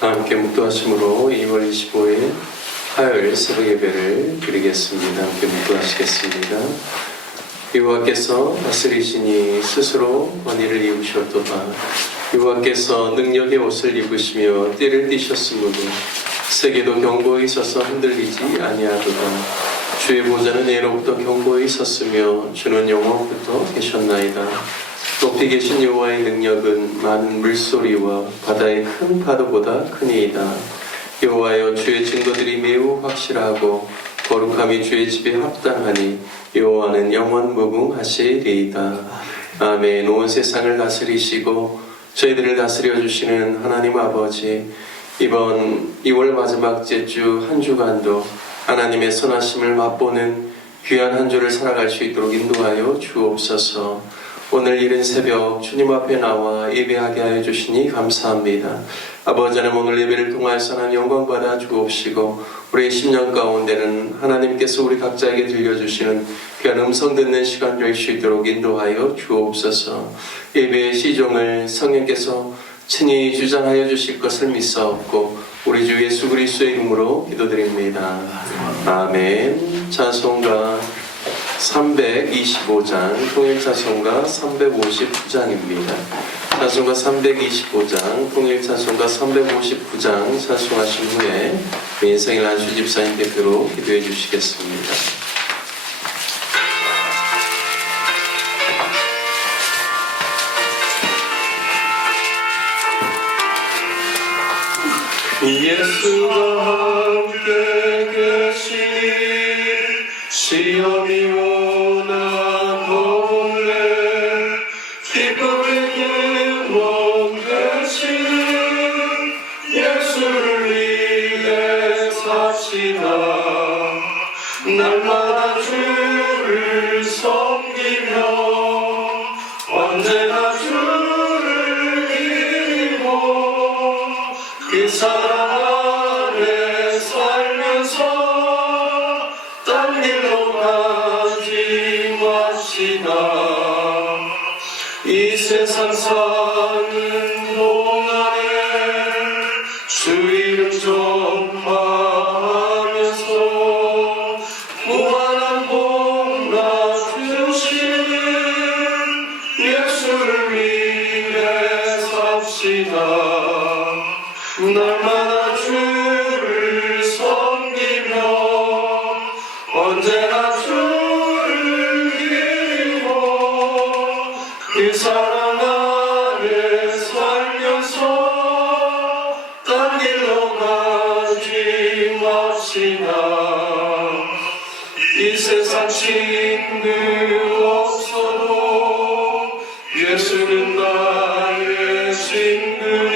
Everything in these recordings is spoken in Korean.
함께 묵도하심으로 2월 25일 화요일 새벽 예배를 드리겠습니다. 함께 묵도하시겠습니다. 여호와께서 다스리시니 스스로 권위를 이루셨도다. 여호와께서 능력의 옷을 입으시며 띠를 띠셨으므로 세계도 견고히 서서 흔들리지 아니하도다. 주의 보좌는 예로부터 견고히 섰으며 주는 영원부터 계셨나이다. 높이 계신 여호와의 능력은 많은 물소리와 바다의 큰 파도보다 크니이다. 여호와여, 주의 증거들이 매우 확실하고 거룩함이 주의 집에 합당하니 여호와는 영원 무궁하시리이다. 아멘. 온 세상을 다스리시고 저희들을 다스려 주시는 하나님 아버지, 이번 2월 마지막 주 한 주간도 하나님의 선하심을 맛보는 귀한 한 주를 살아갈 수 있도록 인도하여 주옵소서. 오늘 이른 새벽 주님 앞에 나와 예배하게 하여 주시니 감사합니다. 아버지 하나님, 오늘 예배를 통하여서 하나님 영광 받아 주옵시고 우리의 심령 가운데는 하나님께서 우리 각자에게 들려주시는 귀한 음성 듣는 시간 될 수 있도록 인도하여 주옵소서. 예배의 시종을 성령께서 친히 주장하여 주실 것을 믿사옵고 우리 주 예수 그리스도의 이름으로 기도드립니다. 아멘. 찬송가 325장, 통일찬송가 359장입니다. 찬송가 325장, 통일찬송가 359장 찬송하신 후에 인생일 안수 집사님 대표로 기도해 주시겠습니다. 예수가 함께 계시니 시험이 오나 몰래 기쁨의 근원 되시는 예수를 위해 삽시다. 날마다 주를 섬기며 언제나 주를 기리고 그 사랑 안에 살면서 딴 길로 가지 맙시다. 이 세상 사는 동안에 주 이름 전파하면서 무한한 복나 주시는 예수를 위해 삽시다. 날마다 주를 섬기며 언제나 주를 기리고 그 사랑 안에 살면서 딴 길로 가지 맙시다. 이 세상 친구 없어도 예수는 나의 친구니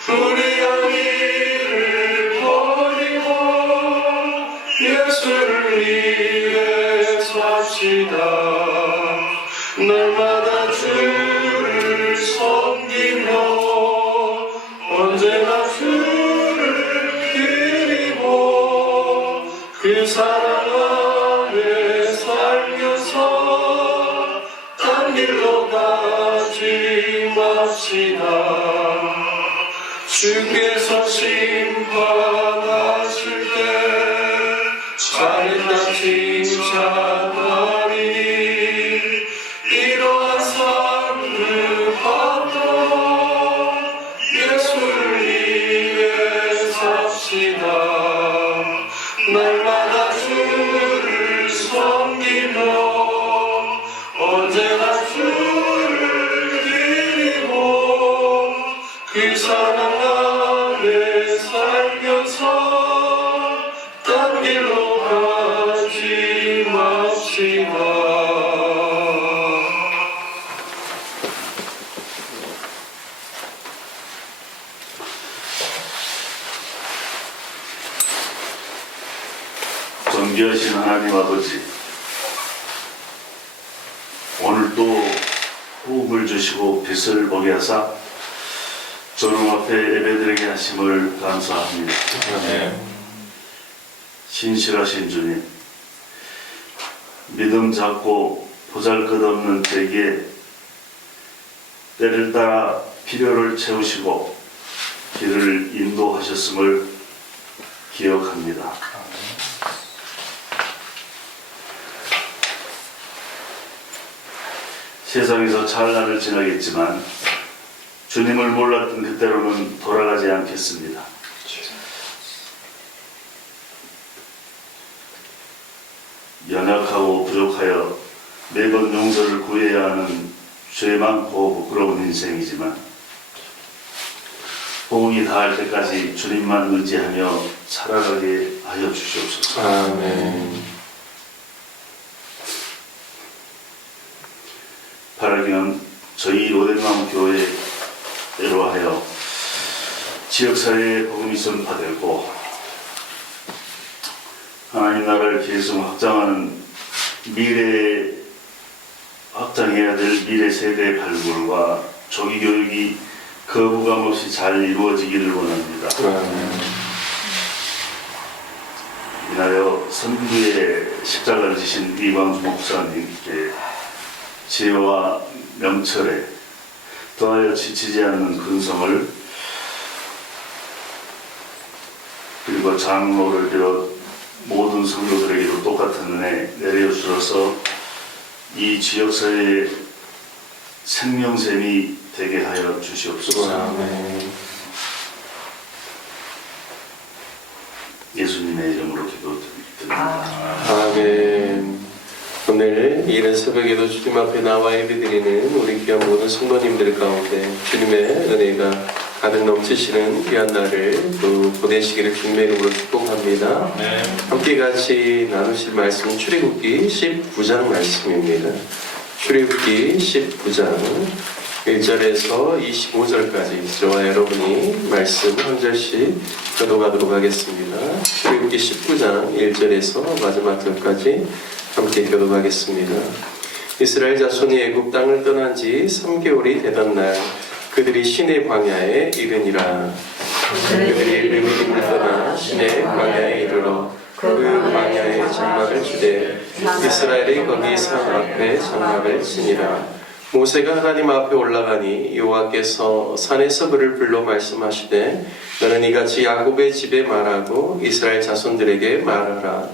불의한 일을 버리고 예수를 위해 삽시다. 날마다 주를 섬기며 언제나 주를 기리고 그 사랑 안에 살면서 딴 길로 가지 맙시다. 주께서 심판하실 때 잘했다 칭찬하리니 이러한 삶을 받아 예수를 위해 삽시다. 날마다 주를 섬기며 언제나 주를 기리고 그 사랑 안에 살면서 딴 길로 가지 맙시다. 존귀하신 하나님 아버지, 오늘도 호흡을 주시고 빛을 보게 하사 조롱 앞에 예배드리게 하심을 감사합니다. 신실하신 주님, 믿음 잡고 보잘것없는 때기에 때를 따라 필요를 채우시고 길을 인도하셨음을 기억합니다. 세상에서 찰나를 지나겠지만 주님을 몰랐던 그때로는 돌아가지 않겠습니다. 연약하고 부족하여 매번 용서를 구해야 하는 죄 많고 부끄러운 인생이지만 호응이 닿을 때까지 주님만 의지하며 살아가게 하여 주시옵소서. 아멘. 바라기는 저희 로덴마음 교회로 하여 지역사회의 복음이 전파되고 하나님 나라를 계속 확장하는 확장해야 될 미래 세대의 발굴과 조기 교육이 거부감 없이 잘 이루어지기를 원합니다. 이하여 선두에 십자가를 지신 이광수 목사님께 지혜와 명철에 더하여 지치지 않는 근성을 그리고 장로를 비롯 모든 성도들에게도 똑같은 은혜 내려주셔서 이 지역사회의 생명샘이 되게 하여 주시옵소서. 아멘. 예수님의 이름으로 기도드립니다. 아멘. 오늘 이른 새벽에도 주님 앞에 나와 예배드리는 우리 귀한 모든 성도님들 가운데 주님의 은혜가 가득 넘치시는 귀한 날을 또 보내시기를 주님의 이름으로 축복합니다. 함께 같이 나누실 말씀은 출애굽기 19장 말씀입니다. 출애굽기 19장 1절에서 25절까지 저와 여러분이 말씀 한 절씩 교독하도록 하겠습니다. 출애굽기 19장 1절에서 마지막 절까지 함께 교독하겠습니다. 이스라엘 자손이 애굽 땅을 떠난 지 3개월이 되던 날 그들이 시내 광야에 이르니라. 그들이 르비딤을 떠나 시내 광야에 이르러 그 광야에 장막을 치되 이스라엘이 거기 산 앞에 장막을 치니라. 모세가 하나님 앞에 올라가니 여호와께서 산에서 그를 불러 말씀하시되 너는 이같이 야곱의 집에 말하고 이스라엘 자손들에게 말하라.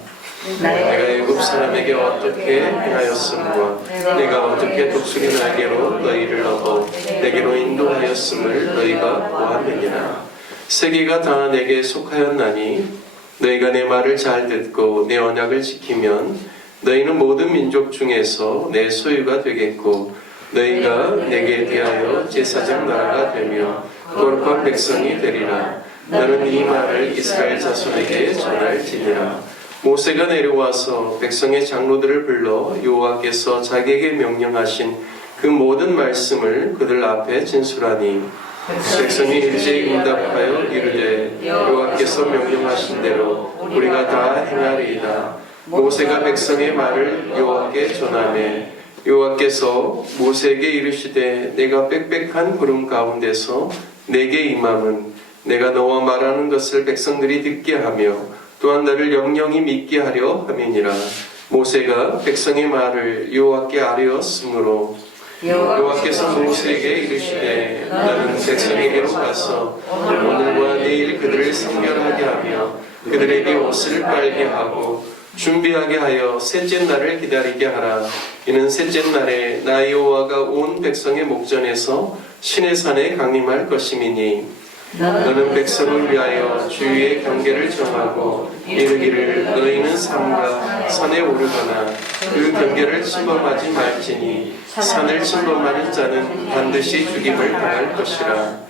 내가 애굽 사람에게 어떻게 행하였음과 내가 어떻게 독수리 날개로 너희를 얻어 내게로 인도하였음을 너희가 보았느니라. 세계가 다 내게 속하였나니 너희가 내 말을 잘 듣고 내 언약을 지키면 너희는 모든 민족 중에서 내 소유가 되겠고 너희가 내게 대하여 제사장 나라가 되며 거룩한 백성이 되리라. 너는 이 말을 이스라엘 자손에게 전할지니라. 모세가 내려와서 백성의 장로들을 불러 여호와께서 자기에게 명령하신 그 모든 말씀을 그들 앞에 진술하니 백성이 일제히 응답하여 이르되 여호와께서 명령하신 대로 우리가 다 행하리이다. 모세가 백성의 말을 여호와께 전하매 여호와께서 모세에게 이르시되 내가 빽빽한 구름 가운데서 내게 임함은 내가 너와 말하는 것을 백성들이 듣게 하며 또한 너를 영영히 믿게 하려 함이니라. 모세가 백성의 말을 여호와께 아뢰었으므로 여호와께서 모세에게 이르시되 너는 백성에게로 가서 오늘과 내일 그들을 성결하게 하며 그들에게 옷을 빨게 하고 준비하게 하여 셋째 날을 기다리게 하라. 이는 셋째 날에 나 여호와가 온 백성의 목전에서 시내산에 강림할 것임이니 너는 백성을 위하여 주위의 경계를 정하고 이르기를 너희는 산과 산에 오르거나 그 경계를 침범하지 말지니 산을 침범하는 자는 반드시 죽임을 당할 것이라.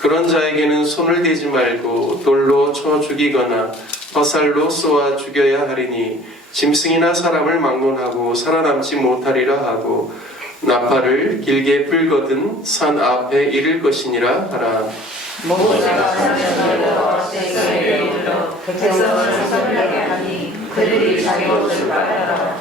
그런 자에게는 손을 대지 말고 돌로 쳐 죽이거나 화살로 쏘아 죽여야 하리니 짐승이나 사람을 막론하고 살아남지 못하리라 하고 나팔을 길게 불거든 산 앞에 이를 것이니라 하라. 모세가 사면으로 백성에게 이르러 백성을 성결하게 하니 그들이 자기 옷을 빨아라.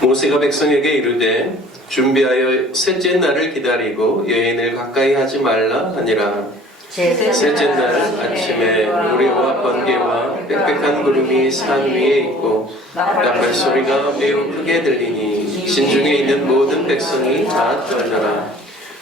모세가 백성에게 이르되 준비하여 셋째 날을 기다리고 여인을 가까이 하지 말라 하니라. 셋째 날 아침에 우리와 번개와 빽빽한 구름이 산 위에 있고 나팔 소리가 매우 크게 들리니 진중에 있는 모든 백성이 다 떨려라.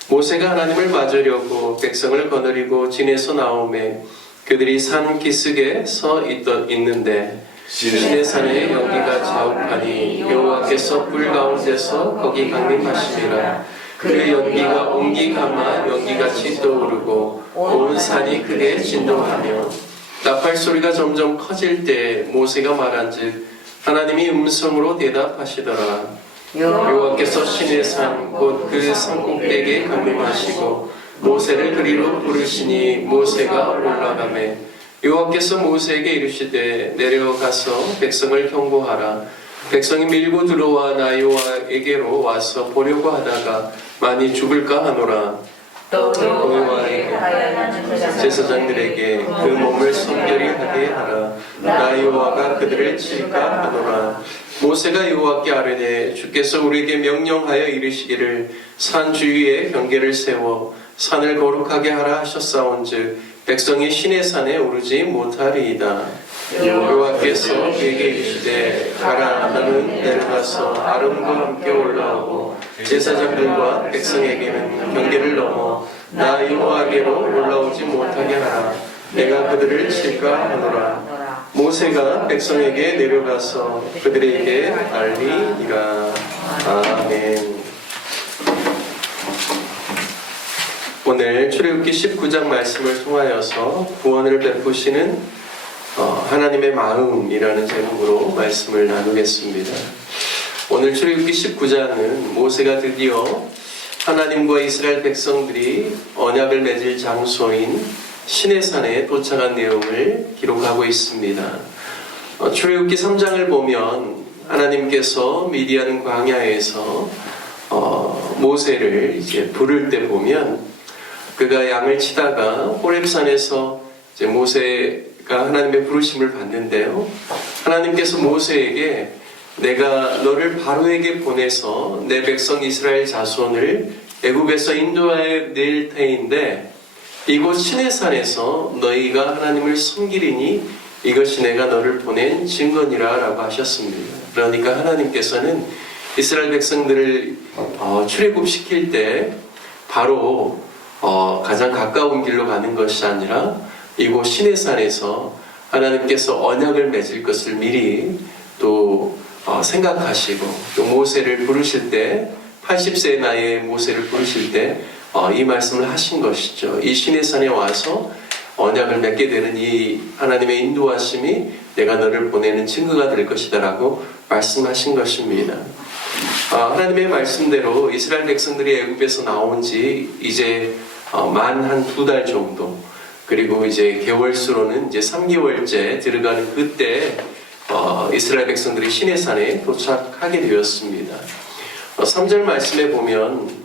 모세가 하나님을 맞으려고 백성을 거느리고 진에서 나오매 그들이 산 기슭에 서 있는데 신의 산에 연기가 자욱하니 여호와께서 불 가운데서 거기 강림하시니라. 그 연기가 온기 감아 연기같이 떠오르고 온 산이 크게 진동하며 나팔 소리가 점점 커질 때 모세가 말한즉 하나님이 음성으로 대답하시더라. 여호와께서 신의 산 곧 그 산꼭대기에 강림하시고 모세를 그리로 부르시니 모세가 올라가매 여호와께서 모세에게 이르시되 내려가서 백성을 경고하라. 백성이 밀고 들어와 나 여호와에게로 와서 보려고 하다가 많이 죽을까 하노라. 또 여호와의 제사장들에게 그 몸을 성결히 하게 하라. 나 여호와가 그들을 칠까 하노라. 모세가 여호와께 아뢰되 주께서 우리에게 명령하여 이르시기를 산 주위에 경계를 세워 산을 거룩하게 하라 하셨사온즉 백성이 신의 산에 오르지 못하리이다. 여호와께서 그에게 이르시되 가라. 너는 내려가서 아론과 함께 올라오고 제사장들과 백성에게는 경계를 넘어 나 여호와께로 올라오지 못하게 하라. 내가 그들을 칠까 하노라. 모세가 백성에게 내려가서 그들에게 알리니라. 아멘. 오늘 출애굽기 19장 말씀을 통하여서 구원을 베푸시는 하나님의 마음이라는 제목으로 말씀을 나누겠습니다. 오늘 출애굽기 19장은 모세가 드디어 하나님과 이스라엘 백성들이 언약을 맺을 장소인 시내산에 도착한 내용을 기록하고 있습니다. 출애굽기 3장을 보면 하나님께서 미디안 광야에서 모세를 이제 부를 때 보면 그가 양을 치다가 호렙산에서 이제 모세가 하나님의 부르심을 받는데요. 하나님께서 모세에게 내가 너를 바로에게 보내서 내 백성 이스라엘 자손을 애굽에서 인도하여 낼 터인데 이곳 시내산에서 너희가 하나님을 섬기리니 이것이 내가 너를 보낸 증거니라 라고 하셨습니다. 그러니까 하나님께서는 이스라엘 백성들을 출애굽시킬 때 바로 가장 가까운 길로 가는 것이 아니라 이곳 시내산에서 하나님께서 언약을 맺을 것을 미리 또 생각하시고 또 모세를 부르실 때 80세의 나이에 모세를 부르실 때 이 말씀을 하신 것이죠. 이 시내산에 와서 언약을 맺게 되는 이 하나님의 인도하심이 내가 너를 보내는 증거가 될 것이다 라고 말씀하신 것입니다. 하나님의 말씀대로 이스라엘 백성들이 애굽에서 나온 지 이제 만 한 2달 정도, 그리고 이제 개월수로는 이제 3개월째 들어가는 그때 이스라엘 백성들이 시내산에 도착하게 되었습니다. 3절 말씀에 보면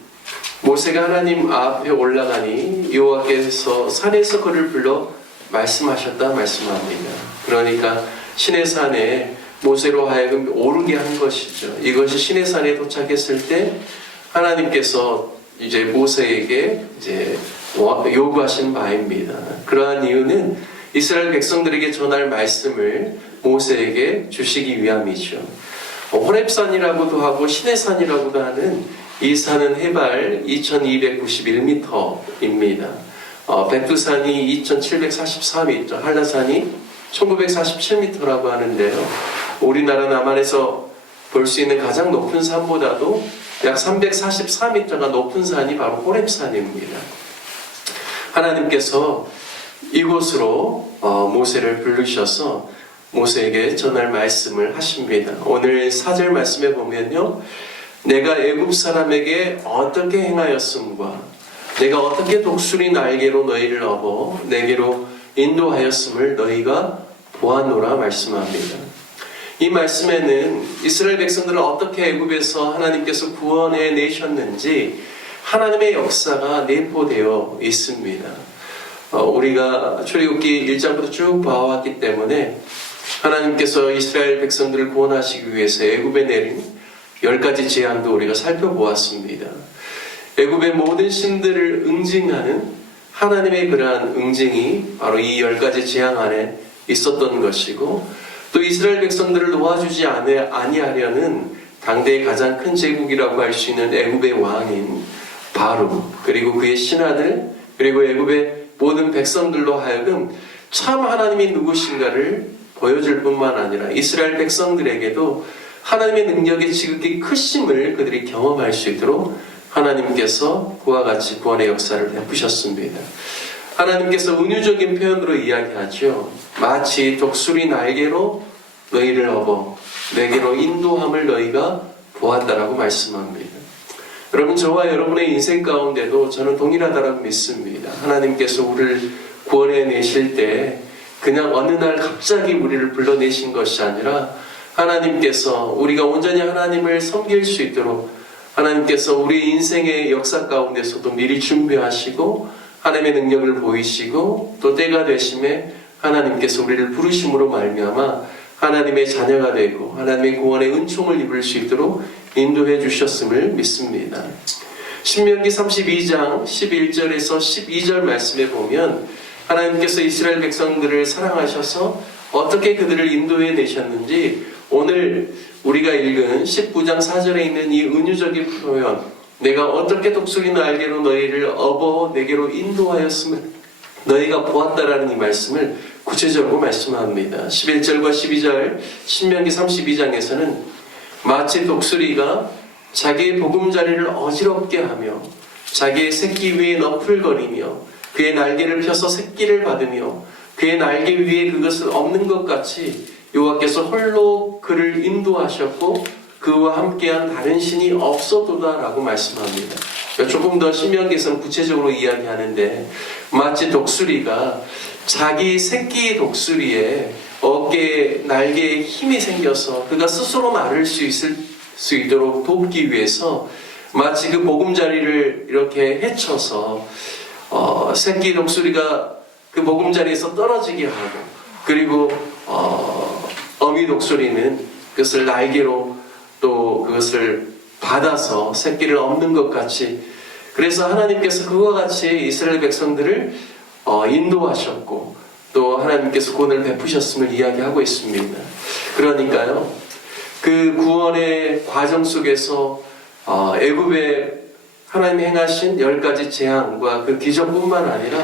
모세가 하나님 앞에 올라가니 여호와께서 산에서 그를 불러 말씀하셨다 말씀합니다. 그러니까 시내산에 모세로 하여금 오르게 한 것이죠. 이것이 시내산에 도착했을 때 하나님께서 이제 모세에게 이제 요구하신 바입니다. 그러한 이유는 이스라엘 백성들에게 전할 말씀을 모세에게 주시기 위함이죠. 호렙산이라고도 하고 시내산이라고도 하는 이 산은 해발 2291m입니다. 백두산이 2744m, 한라산이 1947m라고 하는데요. 우리나라 남한에서 볼 수 있는 가장 높은 산보다도 약 344m가 높은 산이 바로 호렙산입니다. 하나님께서 이곳으로 모세를 부르셔서 모세에게 전할 말씀을 하십니다. 오늘 4절 말씀에 보면요, 내가 애굽 사람에게 어떻게 행하였음과 내가 어떻게 독수리 날개로 너희를 업어 내게로 인도하였음을 너희가 보았노라 말씀합니다. 이 말씀에는 이스라엘 백성들을 어떻게 애굽에서 하나님께서 구원해 내셨는지 하나님의 역사가 내포되어 있습니다. 우리가 출애굽기 1장부터 쭉 봐왔기 때문에 하나님께서 이스라엘 백성들을 구원하시기 위해서 애굽에 내린 10가지 재앙도 우리가 살펴보았습니다. 애굽의 모든 신들을 응징하는 하나님의 그러한 응징이 바로 이 10가지 재앙 안에 있었던 것이고, 또 이스라엘 백성들을 놓아주지 아니하려는 당대의 가장 큰 제국이라고 할 수 있는 애굽의 왕인 바로 그리고 그의 신하들 그리고 애굽의 모든 백성들로 하여금 참 하나님이 누구신가를 보여줄 뿐만 아니라 이스라엘 백성들에게도 하나님의 능력의 지극히 크심을 그들이 경험할 수 있도록 하나님께서 그와 같이 구원의 역사를 베푸셨습니다. 하나님께서 은유적인 표현으로 이야기하죠. 마치 독수리 날개로 너희를 업어 내게로 인도함을 너희가 보았다라고 말씀합니다. 여러분, 저와 여러분의 인생 가운데도 저는 동일하다라고 믿습니다. 하나님께서 우리를 구원해 내실 때 그냥 어느 날 갑자기 우리를 불러내신 것이 아니라 하나님께서 우리가 온전히 하나님을 섬길 수 있도록 하나님께서 우리 인생의 역사 가운데서도 미리 준비하시고 하나님의 능력을 보이시고 또 때가 되심에 하나님께서 우리를 부르심으로 말미암아 하나님의 자녀가 되고 하나님의 구원의 은총을 입을 수 있도록 인도해 주셨음을 믿습니다. 신명기 32장 11절에서 12절 말씀에 보면 하나님께서 이스라엘 백성들을 사랑하셔서 어떻게 그들을 인도해 내셨는지 오늘 우리가 읽은 19장 4절에 있는 이 은유적인 표현, 내가 어떻게 독수리 날개로 너희를 업어 내게로 인도하였음을 너희가 보았다라는 이 말씀을 구체적으로 말씀합니다. 11절과 12절 신명기 32장에서는 마치 독수리가 자기의 보금자리를 어지럽게 하며 자기의 새끼 위에 너풀거리며 그의 날개를 펴서 새끼를 받으며 그의 날개 위에 그것을 엎는 것 같이 여호와께서 홀로 그를 인도하셨고 그와 함께한 다른 신이 없었도다라고 말씀합니다. 조금 더 신명기에서는 구체적으로 이야기하는데 마치 독수리가 자기 새끼 독수리에 어깨에 날개에 힘이 생겨서 그가 스스로 나를 수 있도록 돕기 위해서 마치 그 보금자리를 이렇게 헤쳐서 새끼 독수리가 그 보금자리에서 떨어지게 하고 그리고 어미 독수리는 그것을 날개로 또 그것을 받아서 새끼를 엎는 것 같이 그래서 하나님께서 그와 같이 이스라엘 백성들을 인도하셨고 또 하나님께서 구원을 베푸셨음을 이야기하고 있습니다. 그러니까요 그 구원의 과정 속에서 애굽에 하나님이 행하신 10가지 재앙과 그 기적뿐만 아니라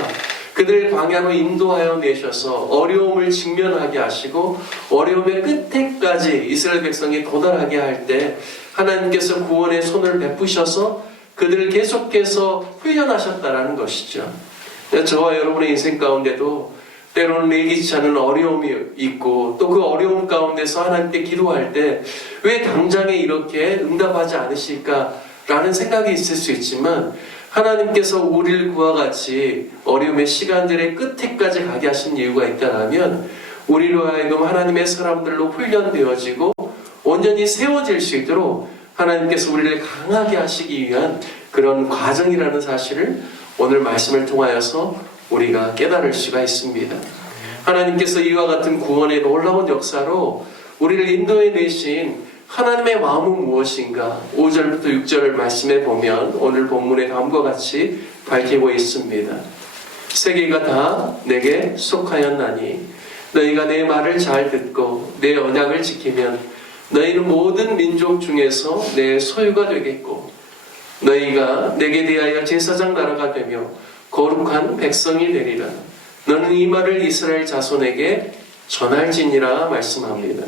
그들을 광야로 인도하여 내셔서 어려움을 직면하게 하시고 어려움의 끝에까지 이스라엘 백성이 도달하게 할 때 하나님께서 구원의 손을 베푸셔서 그들을 계속해서 훈련하셨다라는 것이죠. 저와 여러분의 인생 가운데도 때로는 예기치 않은 어려움이 있고 또 그 어려움 가운데서 하나님께 기도할 때 왜 당장에 이렇게 응답하지 않으실까라는 생각이 있을 수 있지만 하나님께서 우리를 그와 같이 어려움의 시간들의 끝에까지 가게 하신 이유가 있다면 우리로 하여금 하나님의 사람들로 훈련되어지고 온전히 세워질 수 있도록 하나님께서 우리를 강하게 하시기 위한 그런 과정이라는 사실을 오늘 말씀을 통하여서 우리가 깨달을 수가 있습니다. 하나님께서 이와 같은 구원의 놀라운 역사로 우리를 인도해 내신 하나님의 마음은 무엇인가? 5절부터 6절 말씀에 보면 오늘 본문의 다음과 같이 밝히고 있습니다. 세계가 다 내게 속하였나니 너희가 내 말을 잘 듣고 내 언약을 지키면 너희는 모든 민족 중에서 내 소유가 되겠고 너희가 내게 대하여 제사장 나라가 되며 거룩한 백성이 되리라. 너는 이 말을 이스라엘 자손에게 전할지니라 말씀합니다.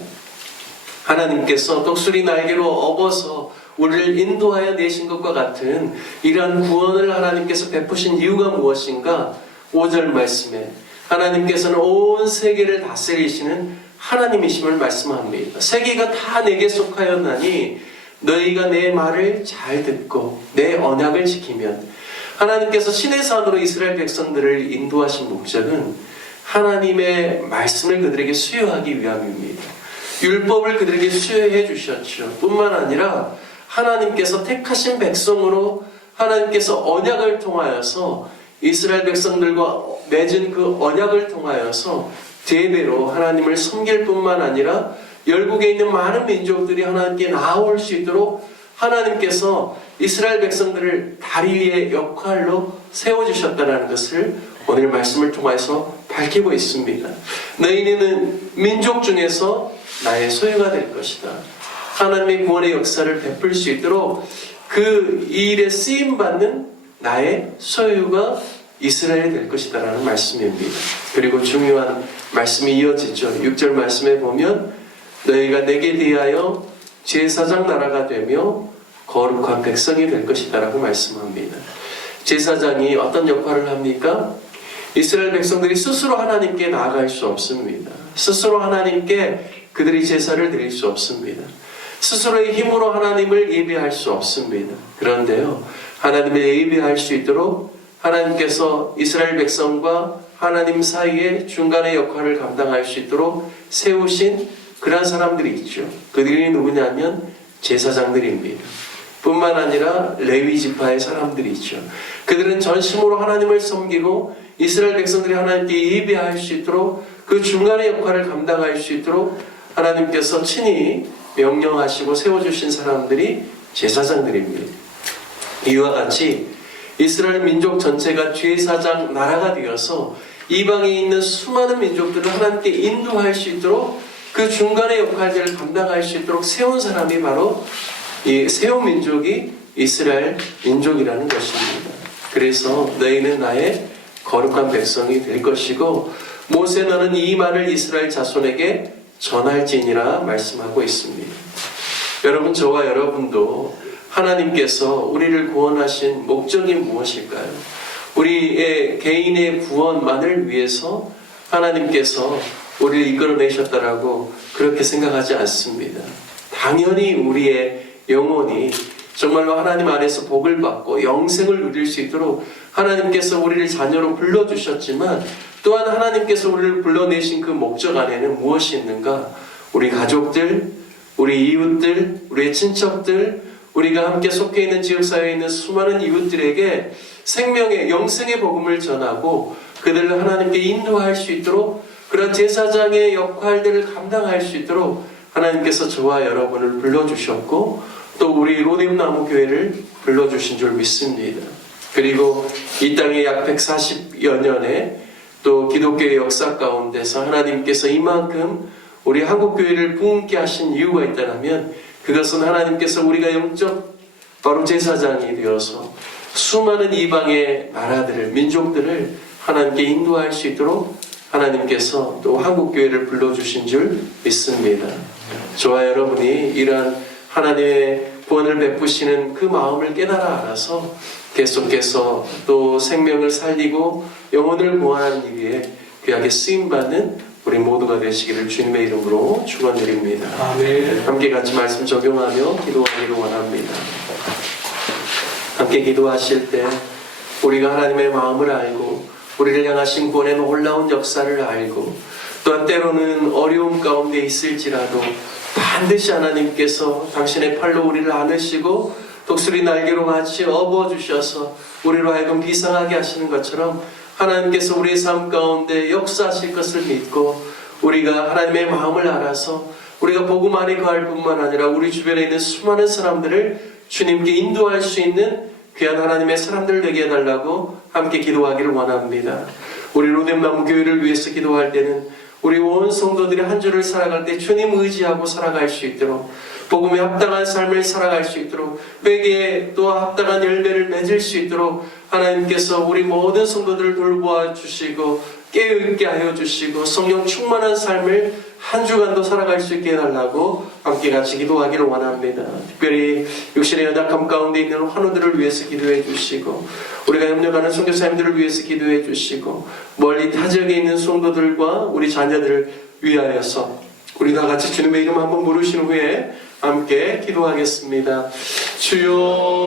하나님께서 독수리 날개로 업어서 우리를 인도하여 내신 것과 같은 이러한 구원을 하나님께서 베푸신 이유가 무엇인가? 5절 말씀에 하나님께서는 온 세계를 다스리시는 하나님이심을 말씀합니다. 세계가 다 내게 속하였나니 너희가 내 말을 잘 듣고 내 언약을 지키면 하나님께서 시내산으로 이스라엘 백성들을 인도하신 목적은 하나님의 말씀을 그들에게 수여하기 위함입니다. 율법을 그들에게 수여해 주셨죠. 뿐만 아니라 하나님께서 택하신 백성으로 하나님께서 언약을 통하여서 이스라엘 백성들과 맺은 그 언약을 통하여서 대대로 하나님을 섬길 뿐만 아니라 열국에 있는 많은 민족들이 하나님께 나아올 수 있도록 하나님께서 이스라엘 백성들을 다리 위의 역할로 세워주셨다는 것을 오늘 말씀을 통해서 밝히고 있습니다. 너희는 민족 중에서 나의 소유가 될 것이다. 하나님의 구원의 역사를 베풀 수 있도록 그 일에 쓰임받는 나의 소유가 이스라엘이 될 것이다라는 말씀입니다. 그리고 중요한 말씀이 이어지죠. 6절 말씀에 보면 너희가 내게 대하여 제사장 나라가 되며 거룩한 백성이 될 것이다라고 말씀합니다. 제사장이 어떤 역할을 합니까? 이스라엘 백성들이 스스로 하나님께 나아갈 수 없습니다. 스스로 하나님께 그들이 제사를 드릴 수 없습니다. 스스로의 힘으로 하나님을 예배할 수 없습니다. 그런데요, 하나님을 예배할 수 있도록 하나님께서 이스라엘 백성과 하나님 사이에 중간의 역할을 감당할 수 있도록 세우신 그러한 사람들이 있죠. 그들이 누구냐면 제사장들입니다. 뿐만 아니라 레위 지파의 사람들이죠. 그들은 전심으로 하나님을 섬기고 이스라엘 백성들이 하나님께 예배할 수 있도록 그 중간의 역할을 감당할 수 있도록 하나님께서 친히 명령하시고 세워주신 사람들이 제사장들입니다. 이와 같이 이스라엘 민족 전체가 제사장 나라가 되어서 이방에 있는 수많은 민족들을 하나님께 인도할 수 있도록 그 중간의 역할들을 감당할 수 있도록 세운 사람이 바로 이 세운 민족이 이스라엘 민족이라는 것입니다. 그래서 너희는 나의 거룩한 백성이 될 것이고 모세 너는 이 말을 이스라엘 자손에게 전할지니라 말씀하고 있습니다. 여러분, 저와 여러분도 하나님께서 우리를 구원하신 목적이 무엇일까요? 우리의 개인의 구원만을 위해서 하나님께서 우리를 이끌어내셨다라고 그렇게 생각하지 않습니다. 당연히 우리의 영혼이 정말로 하나님 안에서 복을 받고 영생을 누릴 수 있도록 하나님께서 우리를 자녀로 불러주셨지만 또한 하나님께서 우리를 불러내신 그 목적 안에는 무엇이 있는가? 우리 가족들, 우리 이웃들, 우리의 친척들, 우리가 함께 속해 있는 지역사회에 있는 수많은 이웃들에게 생명의 영생의 복음을 전하고 그들을 하나님께 인도할 수 있도록 그런 제사장의 역할들을 감당할 수 있도록 하나님께서 저와 여러분을 불러주셨고 또 우리 로뎀나무 교회를 불러주신 줄 믿습니다. 그리고 이 땅에 약 140여 년의 또 기독교의 역사 가운데서 하나님께서 이만큼 우리 한국교회를 부흥케 하신 이유가 있다면 그것은 하나님께서 우리가 영적 바로 제사장이 되어서 수많은 이방의 나라들을 민족들을 하나님께 인도할 수 있도록 하나님께서 또 한국교회를 불러주신 줄 믿습니다. 저와 여러분이 이러한 하나님의 구원을 베푸시는 그 마음을 깨달아 알아서 계속해서 또 생명을 살리고 영혼을 구원하는 일에 귀하게 쓰임받는 우리 모두가 되시기를 주님의 이름으로 축원드립니다. 아멘. 함께 같이 말씀 적용하며 기도하기를 원합니다. 함께 기도하실 때 우리가 하나님의 마음을 알고 우리를 향하신 구원의 놀라운 역사를 알고 또한 때로는 어려움 가운데 있을지라도 반드시 하나님께서 당신의 팔로 우리를 안으시고 독수리 날개로 같이 업어주셔서 우리로 하여금 비상하게 하시는 것처럼 하나님께서 우리의 삶 가운데 역사하실 것을 믿고 우리가 하나님의 마음을 알아서 우리가 복음 안에 거할 뿐만 아니라 우리 주변에 있는 수많은 사람들을 주님께 인도할 수 있는 귀한 하나님의 사람들 되게 해달라고 함께 기도하기를 원합니다. 우리 로뎀나무 교회를 위해서 기도할 때는 우리 온 성도들이 한 주를 살아갈 때 주님 의지하고 살아갈 수 있도록 복음에 합당한 삶을 살아갈 수 있도록 회개에 또 합당한 열매를 맺을 수 있도록 하나님께서 우리 모든 성도들을 돌보아 주시고 깨어있게 하여 주시고 성령 충만한 삶을 한 주간도 살아갈 수 있게 해달라고 함께 같이 기도하기를 원합니다. 특별히 육신의 연약함 가운데 있는 환우들을 위해서 기도해 주시고 우리가 협력하는 선교사님들을 위해서 기도해 주시고 멀리 타 지역에 있는 성도들과 우리 자녀들을 위하여서 우리 다 같이 주님의 이름 한번 부르신 후에 함께 기도하겠습니다. 주여